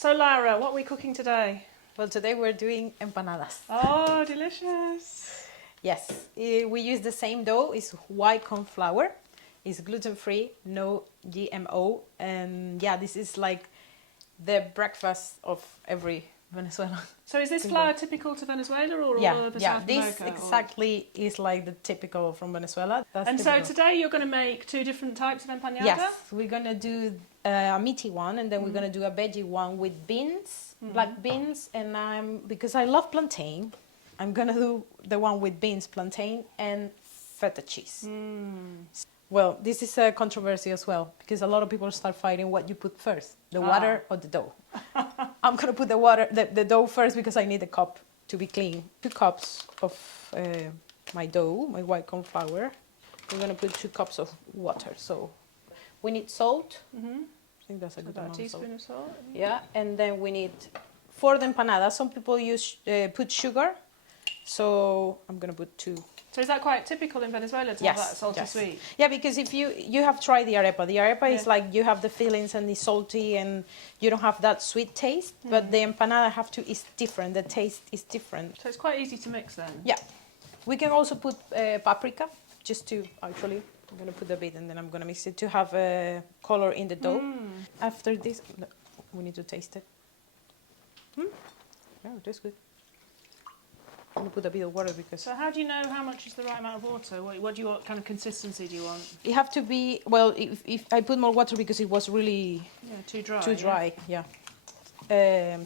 So Lara, what are we cooking today? Well, today we're doing empanadas. Oh, delicious. Yes, we use the same dough. It's white corn flour. It's gluten-free, no GMO. And yeah, this is like the breakfast of every Venezuelan. So is this flour typical to Venezuela or all over South America? This exactly is like the typical from Venezuela. And typical. so today you're going to make two different types of empanada? Yes, we're going to do a meaty one, and then we're going to do a veggie one with beans, black beans, and because I love plantain, I'm going to do the one with beans, plantain, and feta cheese. Well, this is a controversy as well, because a lot of people start fighting what you put first, the water or the dough. I'm going to put the dough first because I need the cup to be clean. 2 cups of my dough, my white corn flour. We're going to put 2 cups of water. So we need salt. I think that's a good amount. About a teaspoon of salt. Yeah, and then we need, for the empanada, some people put sugar. So I'm going to put 2. So is that quite typical in Venezuela to have that salty sweet? Yeah, because if you have tried the arepa is like you have the fillings and it's salty and you don't have that sweet taste, but the empanada is different, the taste is different. So it's quite easy to mix then? Yeah. We can also put paprika, just to actually, I'm going to put a bit and then I'm going to mix it to have a color in the dough. After this, we need to taste it. Yeah, it tastes good. I'm going to put a bit of water because... So how do you know how much is the right amount of water? What kind of consistency do you want? It have to be, well, if I put more water because it was really... Yeah, too dry. Too dry, yeah.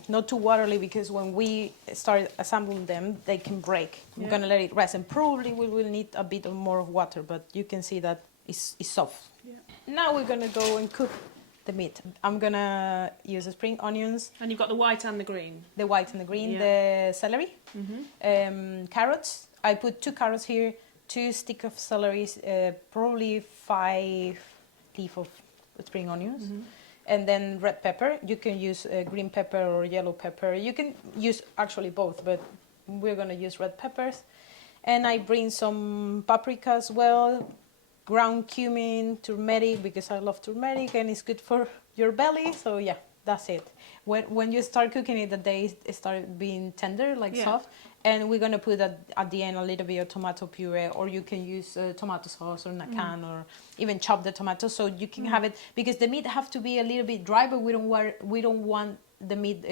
Not too watery because when we start assembling them, they can break. I'm going to let it rest and probably we will need a bit more water, but you can see that it's soft. Yeah. Now we're going to go and cook the meat. I'm going to use the spring onions. And you've got the white and the green? The white and the green, the celery, carrots. I put 2 carrots here, 2 sticks of celery, probably 5 leaves of spring onions. And then red pepper. You can use green pepper or yellow pepper. You can use actually both, but we're going to use red peppers. And I bring some paprika as well, ground cumin, turmeric, because I love turmeric and it's good for your belly. So yeah, that's it. When you start cooking it, they start being tender, like soft. And we're going to put at the end a little bit of tomato puree, or you can use tomato sauce or in a can, or even chop the tomato so you can have it, because the meat have to be a little bit dry, but we don't want the meat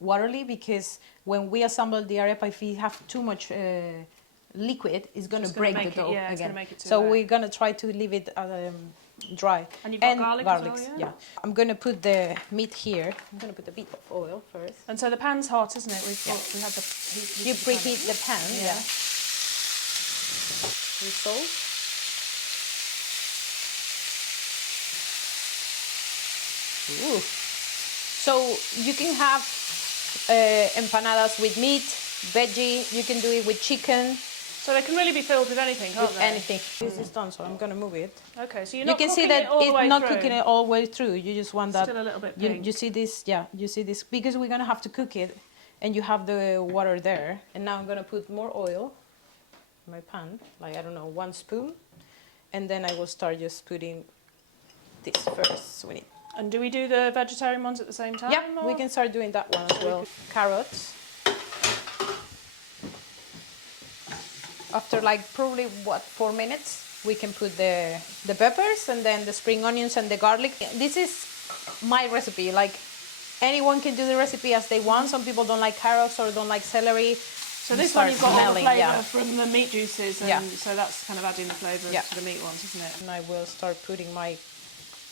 watery, because when we assemble the arepa, if we have too much liquid, it's going to break the dough again. It's going to make it too so wet. we're going to try to leave it dry. And you've got garlic as well, yeah? I'm going to put the meat here. I'm going to put a bit of oil first. And so the pan's hot, isn't it? We had the heat. You preheat the pan, with salt. Ooh. So you can have empanadas with meat, veggie. You can do it with chicken. So they can really be filled with anything, can't they? Anything. This is done, so I'm going to move it. Okay, so you're not cooking it all the way through. You can see that it's not cooking it all the way through. You just want that. Still a little bit pink. You see this? Yeah, you see this? Because we're going to have to cook it, and you have the water there. And now I'm going to put more oil in my pan, like, I don't know, 1 spoon. And then I will start just putting this first. And do we do the vegetarian ones at the same time? Yeah, or? we can start doing that one as well. Carrots. After like probably 4 minutes, we can put the peppers and then the spring onions and the garlic. This is my recipe. Like, anyone can do the recipe as they want. Some people don't like carrots or don't like celery. So this one you've got all the flavour from the meat juices, and so that's kind of adding the flavour to the meat ones, isn't it? And I will start putting my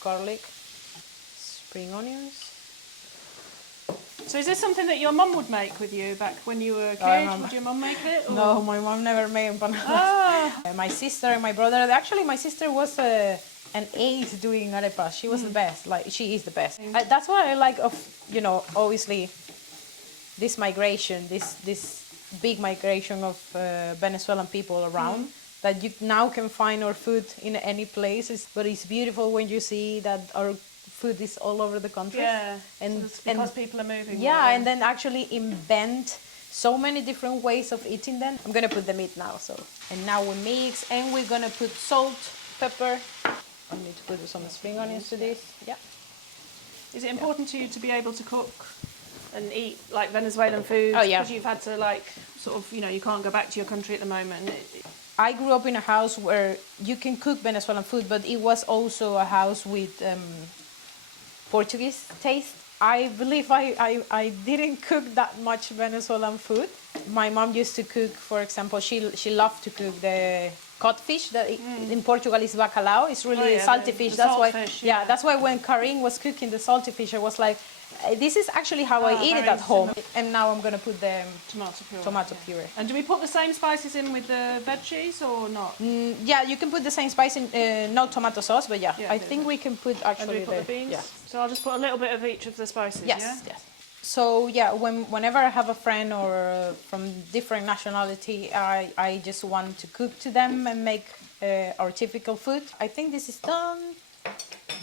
garlic, spring onions. So is this something that your mum would make with you back when you were a kid? Would your mum make it? Or? No, my mum never made empanadas. My sister and my brother, actually my sister was an ace doing arepas. She was the best, like she is the best. That's what I like of, obviously this migration, this big migration of Venezuelan people around, that you now can find our food in any place. But it's beautiful when you see that our food is all over the country. Yeah, and because people are moving. Yeah, and then actually invent so many different ways of eating them. I'm gonna put the meat now, and now we mix, and we're gonna put salt, pepper. I need to put some spring onions to this. Yeah. Is it important to you to be able to cook and eat like Venezuelan food? Oh, yeah. Because you've had to like sort of, you know, you can't go back to your country at the moment. I grew up in a house where you can cook Venezuelan food, but it was also a house with Portuguese taste. I believe I didn't cook that much Venezuelan food. My mom used to cook, for example, she loved to cook the codfish that in Portugal is bacalhau. It's really salty fish. That's why fish, that's why when Karin was cooking the salty fish, I was like, this is actually how I eat it at home. And now I'm gonna put the tomato puree. And do we put the same spices in with the veggies or not? Yeah, you can put the same spice in, no tomato sauce, but I think we can put actually and we put the beans. Yeah. So I'll just put a little bit of each of the spices. Yes. So yeah, whenever I have a friend or from different nationality, I just want to cook to them and make our typical food. I think this is done.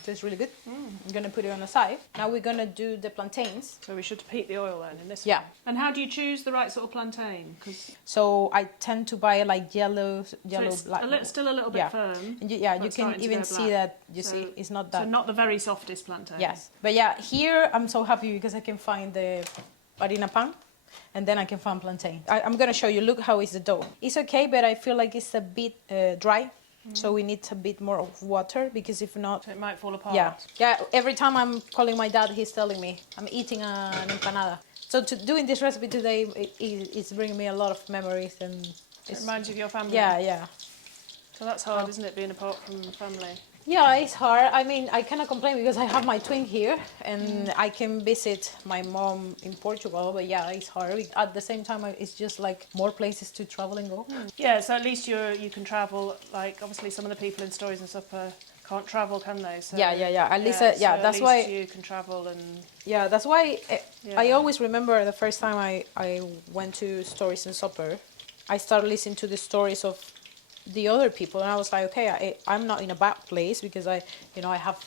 So it's really good. I'm gonna put it on the side. Now we're gonna do the plantains. So we should heat the oil then in this Yeah. one. And how do you choose the right sort of plantain? So I tend to buy like yellow, So it's black. still a little bit firm. And you but can starting to even go see black. that. You see, it's not that. So not the very softest plantain. Yes, but yeah, here I'm so happy because I can find the Harina Pan, and then I can find plantain. I'm gonna show you. Look how is the dough. It's okay, but I feel like it's a bit dry. So we need a bit more of water because if not, So it might fall apart. Yeah. Every time I'm calling my dad, he's telling me I'm eating an empanada. So doing this recipe today, it's bringing me a lot of memories and It reminds you of your family. Yeah. So that's hard, isn't it, being apart from family? Yeah, it's hard. I mean, I cannot complain because I have my twin here and I can visit my mom in Portugal, but yeah, it's hard. At the same time, it's just like more places to travel and go. Yeah, so at least you can travel. Like, obviously, some of the people in Stories and Supper can't travel, can they? So, Yeah. At least, so that's at least why you can travel and. Yeah, that's why Yeah. I always remember the first time I went to Stories and Supper. I started listening to the stories of the other people, and I was like, okay, I'm not in a bad place because I have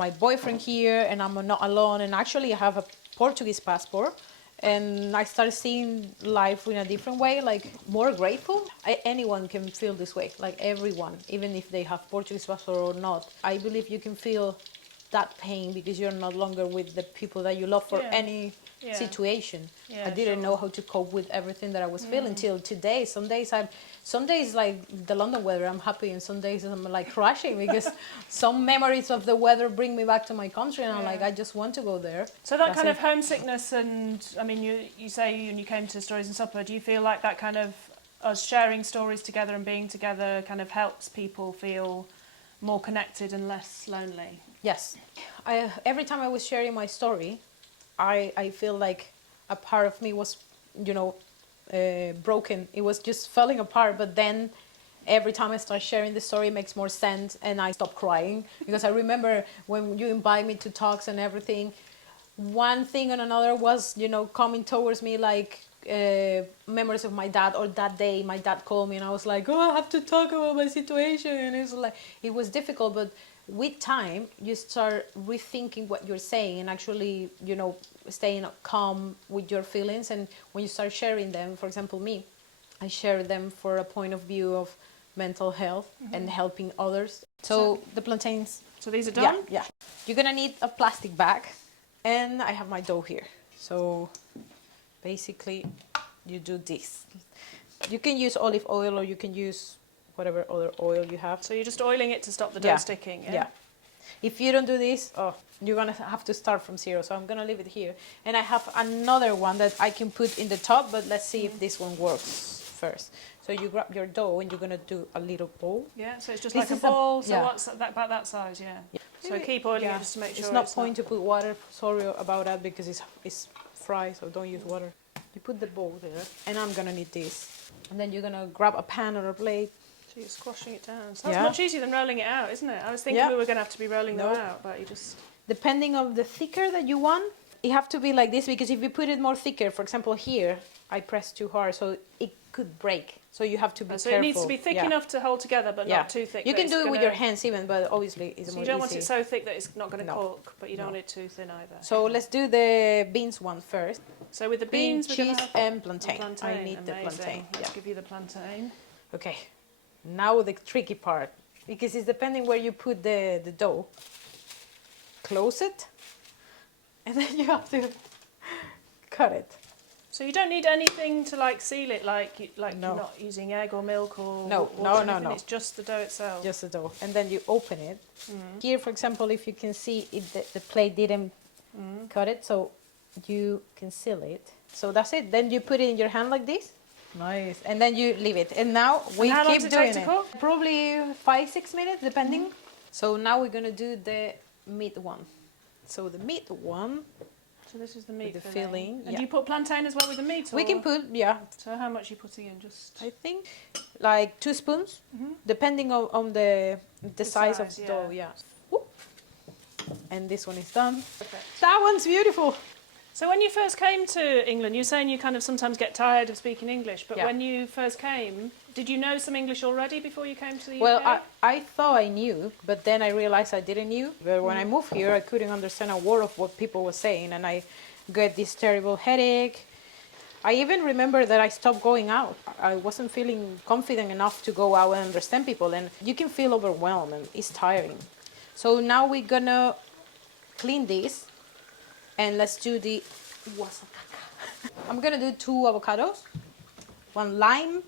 my boyfriend here, and I'm not alone, and actually I have a Portuguese passport, and I started seeing life in a different way, like more grateful. Anyone can feel this way, like everyone, even if they have Portuguese passport or not. I believe you can feel that pain because you're no longer with the people that you love for any situation. Yeah, I didn't know how to cope with everything that I was feeling till today. Some days like the London weather, I'm happy, and some days I'm like crashing because some memories of the weather bring me back to my country, and I'm like, I just want to go there. So that kind of homesickness, and I mean, you say when you came to Stories and Supper, do you feel like that kind of us sharing stories together and being together kind of helps people feel more connected and less lonely? Yes. Every time I was sharing my story, I feel like a part of me was, broken. It was just falling apart. But then every time I start sharing the story, it makes more sense, and I stop crying. Because I remember when you invite me to talks and everything, one thing and another was, coming towards me like memories of my dad, or that day my dad called me and I was like, oh, I have to talk about my situation. And it's like, it was difficult, but with time you start rethinking what you're saying and actually staying calm with your feelings. And when you start sharing them, for example, me, I share them for a point of view of mental health and helping others. So the plantains, so these are done. Yeah, you're gonna need a plastic bag, and I have my dough here. So basically you do this. You can use olive oil or you can use whatever other oil you have. So you're just oiling it to stop the dough sticking, yeah? If you don't do this, you're gonna have to start from zero. So I'm gonna leave it here. And I have another one that I can put in the top, but let's see if this one works first. So you grab your dough and you're gonna do a little ball. Yeah, so it's just like a ball. So yeah. what's that, about that size, yeah. So keep oiling it just to make sure it's not point to put water. Sorry about that because it's fried, so don't use water. You put the bowl there, and I'm gonna need this. And then you're gonna grab a pan or a plate. So you're squashing it down. So that's much easier than rolling it out, isn't it? I was thinking we were going to have to be rolling them out, but you just... Depending on the thicker that you want, it have to be like this, because if you put it more thicker, for example here, I press too hard, so it could break. So you have to be careful. So it needs to be thick enough to hold together, but not too thick. You can do it with your hands even, but obviously it's more easy. So you don't want it so thick that it's not going to cook, but you don't want it too thin either. So let's do the beans one first. So with the beans, cheese and plantain. Plantain. I need the plantain. Let's give you the plantain. Okay. Now the tricky part, because it's depending where you put the dough. close it, and then you have to cut it. So you don't need anything to like seal it, like No. you're not using egg or milk or No, water no, or no, anything, no. It's just the dough itself. Just the dough, and then you open it. Here, for example, if you can see, the plate didn't cut it, so you can seal it. So that's it. Then you put it in your hand like this. Nice. And then you leave it. And now we how long keep does it doing take to it. cook? Probably 5-6 minutes, depending. So now we're gonna do the meat one. So the meat one, So this is the meat with the filling. filling, And yeah. do you put plantain as well with the meat? we or- can put, yeah, So how much are you putting in? Just I think like 2 spoons, depending on the size of size, the yeah. dough, yeah. Whoop. And this one is done. perfect. That one's beautiful. So when you first came to England, you're saying you kind of sometimes get tired of speaking English, but Yeah. when you first came, did you know some English already before you came to the UK? Well, I thought I knew, but then I realized I didn't knew. But when I moved here, I couldn't understand a word of what people were saying, and I got this terrible headache. I even remember that I stopped going out. I wasn't feeling confident enough to go out and understand people, and you can feel overwhelmed, and it's tiring. So now we're gonna clean this, and let's do the wasataka. I'm gonna do 2 avocados, 1 lime.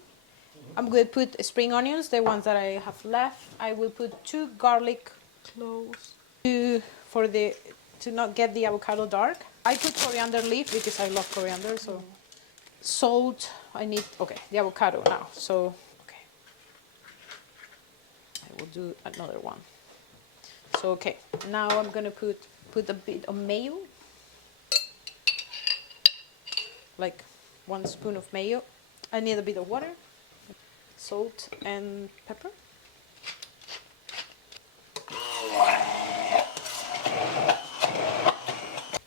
I'm going to put spring onions, the ones that I have left. I will put 2 garlic cloves to not get the avocado dark. I put coriander leaf because I love coriander. So salt. I need the avocado now. So I will do another one. So now I'm gonna put a bit of mayo, like 1 spoon of mayo. I need a bit of water. Salt and pepper.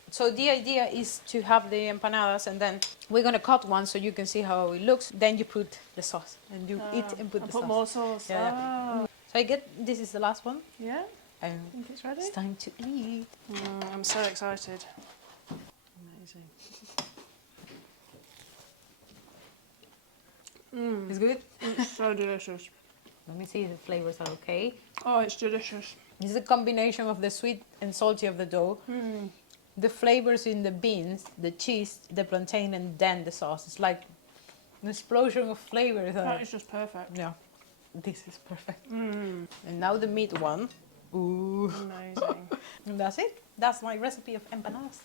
So the idea is to have the empanadas, and then we're gonna cut one so you can see how it looks. Then you put the sauce, and you eat and put the sauce. more sauce. Yeah, Ah. So this is the last one. Yeah, I And think it's ready. it's time to eat. I'm so excited. Amazing. It's good. It's so delicious. Let me see if the flavors are okay. Oh, it's delicious. It's a combination of the sweet and salty of the dough, the flavors in the beans, the cheese, the plantain, and then the sauce. It's like an explosion of flavors. That is just perfect. Yeah, this is perfect. And now the meat one. Ooh. Amazing. And that's it. That's my recipe of empanadas.